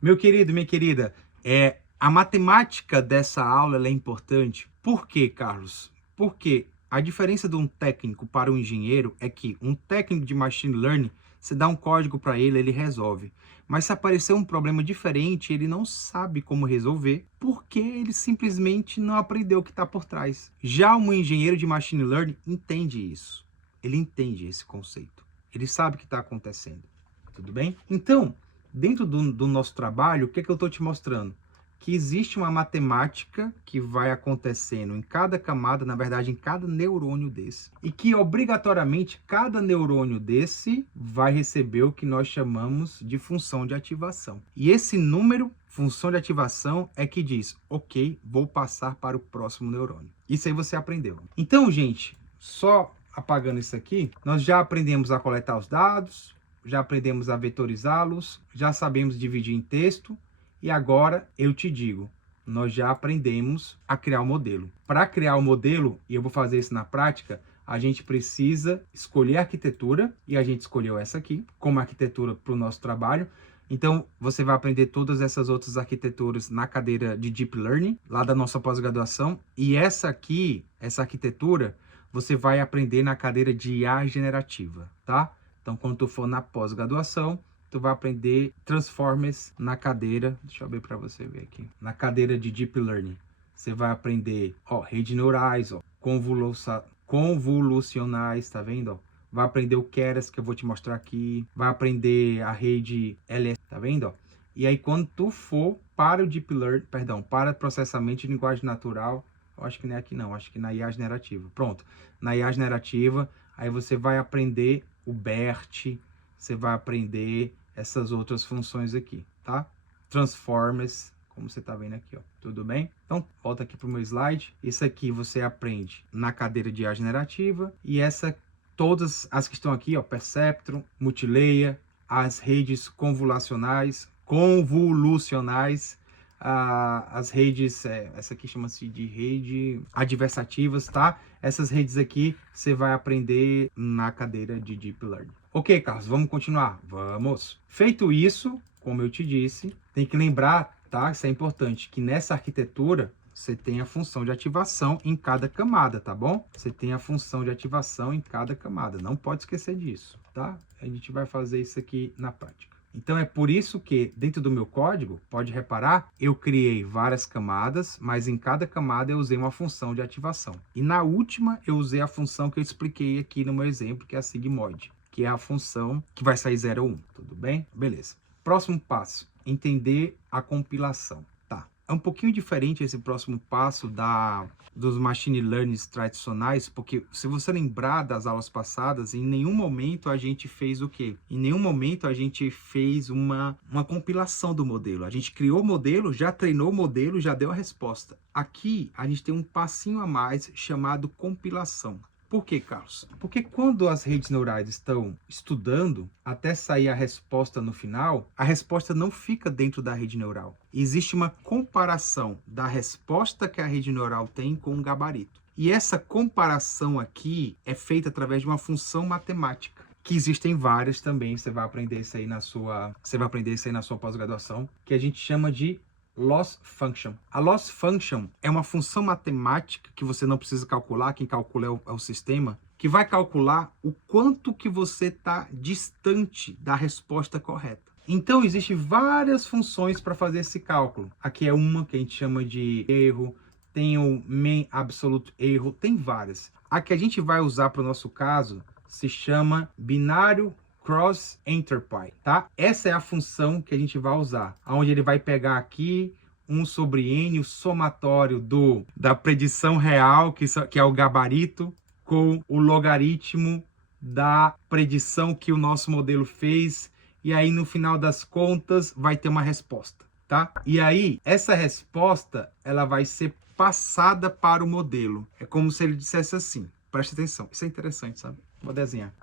Meu querido, minha querida, a matemática dessa aula ela é importante. Por quê, Carlos? Porque a diferença de um técnico para um engenheiro é que um técnico de machine learning, você dá um código para ele, ele resolve. Mas se aparecer um problema diferente, ele não sabe como resolver, porque ele simplesmente não aprendeu o que está por trás. Já um engenheiro de machine learning entende isso. Ele entende esse conceito. Ele sabe o que está acontecendo. Tudo bem? Então, dentro do nosso trabalho, o que é que eu estou te mostrando? Que existe uma matemática que vai acontecendo em cada camada, na verdade, em cada neurônio desse. E que, obrigatoriamente, cada neurônio desse vai receber o que nós chamamos de função de ativação. E esse número, função de ativação, é que diz, ok, vou passar para o próximo neurônio. Isso aí você aprendeu. Então, gente, só apagando isso aqui, nós já aprendemos a coletar os dados, já aprendemos a vetorizá-los, já sabemos dividir em texto, e agora eu te digo, nós já aprendemos a criar o modelo. Para criar o modelo, e eu vou fazer isso na prática, a gente precisa escolher a arquitetura, e a gente escolheu essa aqui, como arquitetura para o nosso trabalho. Então, você vai aprender todas essas outras arquiteturas na cadeira de Deep Learning, lá da nossa pós-graduação, e essa aqui, essa arquitetura, você vai aprender na cadeira de IA generativa, tá? Então, quando tu for na pós-graduação, tu vai aprender Transformers na cadeira, deixa eu abrir para você ver aqui, na cadeira de Deep Learning. Você vai aprender, ó, redes neurais, ó, convolucionais, tá vendo, ó? Vai aprender o Keras, que eu vou te mostrar aqui. Vai aprender a rede LS, tá vendo, ó? E aí, quando tu for para o Deep Learning, perdão, para processamento de linguagem natural, eu acho que não é aqui não, acho que na IA generativa. Pronto, na IA generativa, aí você vai aprender o BERT, você vai aprender essas outras funções aqui, tá? Transformers, como você tá vendo aqui, ó. Tudo bem? Então, volta aqui pro meu slide. Isso aqui você aprende na cadeira de IA generativa. E todas as que estão aqui, ó, Perceptron, Multilayer, as redes convolucionais, as redes, essa aqui chama-se de rede adversativas, tá? Essas redes aqui você vai aprender na cadeira de Deep Learning. Ok, Carlos, vamos continuar? Vamos! Feito isso, como eu te disse, tem que lembrar, tá? Isso é importante, que nessa arquitetura você tem a função de ativação em cada camada, tá bom? Você tem a função de ativação em cada camada, não pode esquecer disso, tá? A gente vai fazer isso aqui na prática. Então, é por isso que, dentro do meu código, pode reparar, eu criei várias camadas, mas em cada camada eu usei uma função de ativação. E na última, eu usei a função que eu expliquei aqui no meu exemplo, que é a sigmoid, que é a função que vai sair 0 ou 1, tudo bem? Beleza. Próximo passo, entender a compilação. Tá. É um pouquinho diferente esse próximo passo dos machine learning tradicionais, porque se você lembrar das aulas passadas, em nenhum momento a gente fez o quê? Em nenhum momento a gente fez uma compilação do modelo. A gente criou o modelo, já treinou o modelo, já deu a resposta. Aqui a gente tem um passinho a mais chamado compilação. Por quê, Carlos? Porque quando as redes neurais estão estudando, até sair a resposta no final, a resposta não fica dentro da rede neural. Existe uma comparação da resposta que a rede neural tem com o gabarito. E essa comparação aqui é feita através de uma função matemática, que existem várias também, você vai aprender isso aí na sua pós-graduação, que a gente chama de loss function. A loss function é uma função matemática que você não precisa calcular, quem calcula é o sistema, que vai calcular o quanto que você está distante da resposta correta. Então, existem várias funções para fazer esse cálculo. Aqui é uma que a gente chama de erro, tem o mean absolute erro, tem várias. A que a gente vai usar para o nosso caso se chama binário cross interpy, tá? Essa é a função que a gente vai usar, onde ele vai pegar aqui 1 sobre n, o somatório da predição real, que é o gabarito, com o logaritmo da predição que o nosso modelo fez, e aí no final das contas vai ter uma resposta, tá? E aí, essa resposta, ela vai ser passada para o modelo. É como se ele dissesse assim, presta atenção, isso é interessante, sabe? Vou desenhar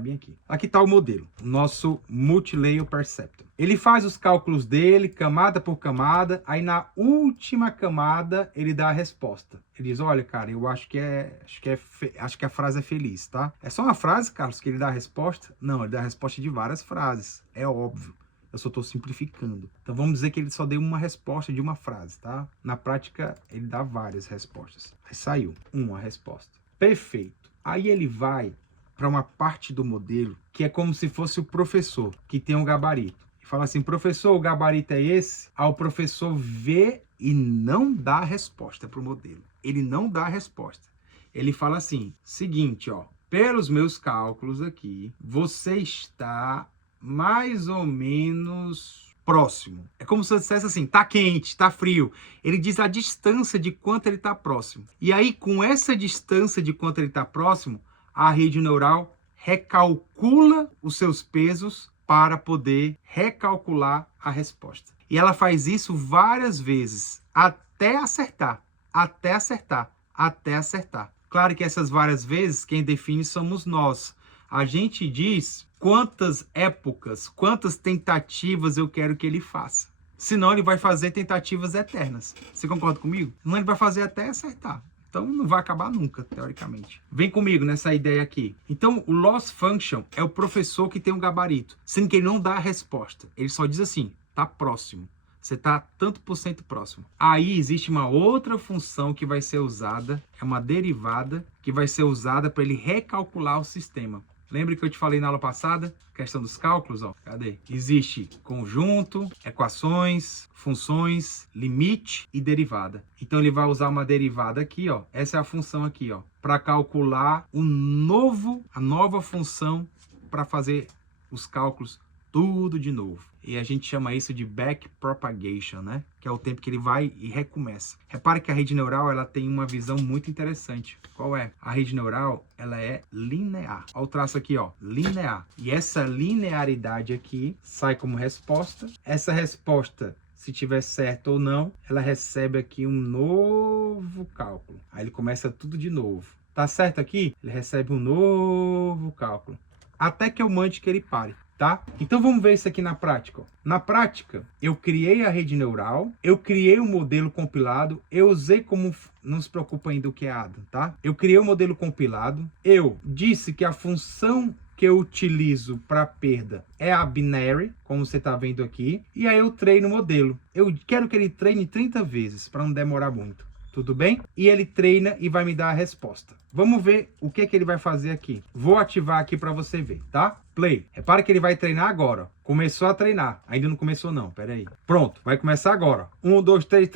bem aqui. Aqui está o modelo, nosso Multilayer Perceptron. Ele faz os cálculos dele, camada por camada, aí na última camada ele dá a resposta. Ele diz, olha, cara, eu acho que a frase é feliz, tá? É só uma frase, Carlos, que ele dá a resposta? Não, ele dá a resposta de várias frases, é óbvio. Eu só estou simplificando. Então vamos dizer que ele só deu uma resposta de uma frase, tá? Na prática, ele dá várias respostas. Aí saiu uma resposta. Perfeito. Aí ele vai para uma parte do modelo que é como se fosse o professor, que tem um gabarito. E fala assim, professor, o gabarito é esse? Aí o professor vê e não dá a resposta para o modelo. Ele não dá a resposta. Ele fala assim, seguinte, ó, pelos meus cálculos aqui, você está mais ou menos próximo. É como se eu dissesse assim, tá quente, tá frio. Ele diz a distância de quanto ele está próximo. E aí, com essa distância de quanto ele está próximo, a rede neural recalcula os seus pesos para poder recalcular a resposta. E ela faz isso várias vezes, até acertar, até acertar, até acertar. Claro que essas várias vezes, quem define somos nós. A gente diz quantas épocas, quantas tentativas eu quero que ele faça. Senão ele vai fazer tentativas eternas. Você concorda comigo? Senão ele vai fazer até acertar. Então não vai acabar nunca, teoricamente. Vem comigo nessa ideia aqui. Então o loss function é o professor que tem um gabarito, sendo que ele não dá a resposta. Ele só diz assim, tá próximo. Você está tanto por cento próximo. Aí existe uma outra função que vai ser usada, é uma derivada, que vai ser usada para ele recalcular o sistema. Lembra que eu te falei na aula passada? Questão dos cálculos, ó. Cadê? Existe conjunto, equações, funções, limite e derivada. Então ele vai usar uma derivada aqui, ó. Essa é a função aqui, ó. Para calcular a nova função para fazer os cálculos tudo de novo. E a gente chama isso de backpropagation, né? Que é o tempo que ele vai e recomeça. Repare que a rede neural, ela tem uma visão muito interessante. Qual é? A rede neural, ela é linear. Olha o traço aqui, ó, linear. E essa linearidade aqui sai como resposta. Essa resposta, se tiver certo ou não, ela recebe aqui um novo cálculo. Aí ele começa tudo de novo. Tá certo aqui? Ele recebe um novo cálculo. Até que eu mande que ele pare. Tá? Então vamos ver isso aqui na prática. Na prática, eu criei a rede neural, eu criei um modelo compilado, eu usei como... Não se preocupa ainda o que é Adam, tá? Eu criei o modelo compilado, eu disse que a função que eu utilizo para perda é a binary, como você está vendo aqui, e aí eu treino o modelo. Eu quero que ele treine 30 vezes, para não demorar muito. Tudo bem? E ele treina e vai me dar a resposta. Vamos ver o que ele vai fazer aqui. Vou ativar aqui para você ver, tá? Play. Repara que ele vai treinar agora. Começou a treinar. Ainda não começou não, peraí. Pronto, vai começar agora. 1, 2, 3,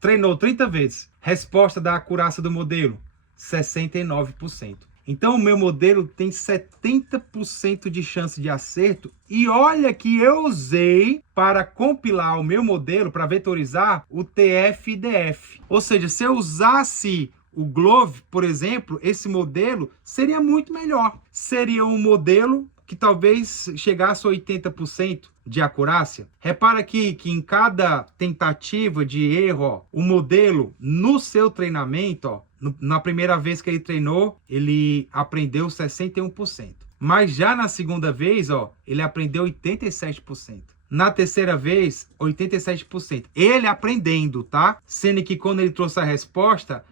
treinou 30 vezes. Resposta da acurácia do modelo, 69%. Então o meu modelo tem 70% de chance de acerto. E olha que eu usei para compilar o meu modelo, para vetorizar o TF-IDF. Ou seja, se eu usasse o GloVe, por exemplo, esse modelo seria muito melhor. Seria um modelo que talvez chegasse a 80% de acurácia. Repara aqui que em cada tentativa de erro, ó, o modelo no seu treinamento, ó, na primeira vez que ele treinou, ele aprendeu 61%. Mas já na segunda vez, ó, ele aprendeu 87%. Na terceira vez, 87%. Ele aprendendo, tá? Sendo que quando ele trouxe a resposta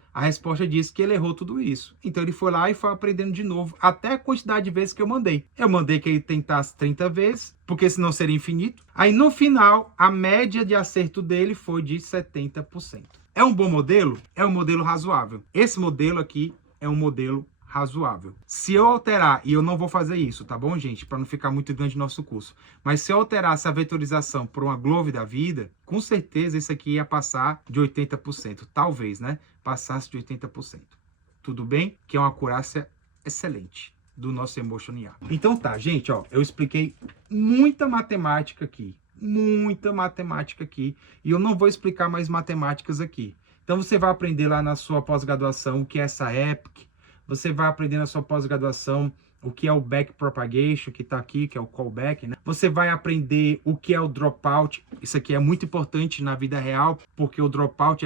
disse que ele errou tudo isso. Então ele foi lá e foi aprendendo de novo, até a quantidade de vezes que eu mandei. Eu mandei que ele tentasse 30 vezes, porque senão seria infinito. Aí no final, a média de acerto dele foi de 70%. É um bom modelo? É um modelo razoável. Esse modelo aqui é um modelo razoável. Se eu alterar, e eu não vou fazer isso, tá bom, gente? Para não ficar muito grande nosso curso. Mas se eu alterasse a vetorização por uma GloVe da vida, com certeza esse aqui ia passar de 80%. Talvez, né? Passasse de 80%. Tudo bem? Que é uma acurácia excelente do nosso Emotion IA. Então tá, gente, ó, eu expliquei muita matemática aqui. E eu não vou explicar mais matemáticas aqui. Então você vai aprender lá na sua pós-graduação o que é essa EPIC. Você vai aprender na sua pós-graduação o que é o backpropagation, que está aqui, que é o callback, né? Você vai aprender o que é o dropout. Isso aqui é muito importante na vida real, porque o dropout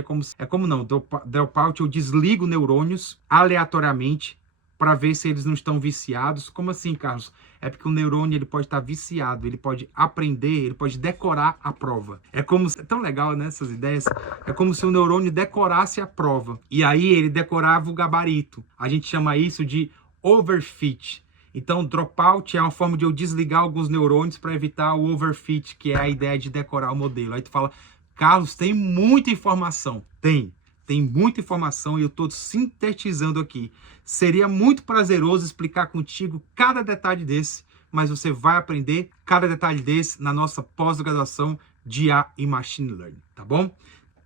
dropout eu desligo neurônios aleatoriamente para ver se eles não estão viciados. Como assim, Carlos? É porque o neurônio ele pode estar viciado, ele pode aprender, ele pode decorar a prova. É tão legal, né, essas ideias. É como se o neurônio decorasse a prova. E aí ele decorava o gabarito. A gente chama isso de overfit. Então, dropout é uma forma de eu desligar alguns neurônios para evitar o overfit, que é a ideia de decorar o modelo. Aí tu fala, Carlos, tem muita informação. Tem muita informação e eu estou sintetizando aqui. Seria muito prazeroso explicar contigo cada detalhe desse, mas você vai aprender cada detalhe desse na nossa pós-graduação de IA e Machine Learning, tá bom?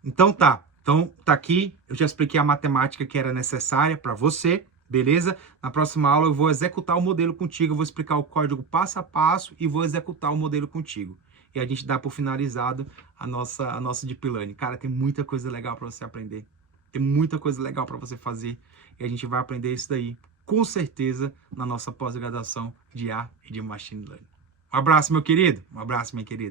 Então tá aqui, eu já expliquei a matemática que era necessária para você, beleza? Na próxima aula eu vou executar o modelo contigo, eu vou explicar o código passo a passo e vou executar o modelo contigo. E a gente dá por finalizado a nossa Deep Learning. Cara, tem muita coisa legal para você aprender. Tem muita coisa legal para você fazer. E a gente vai aprender isso daí, com certeza, na nossa pós-graduação de IA e de Machine Learning. Um abraço, meu querido. Um abraço, minha querida.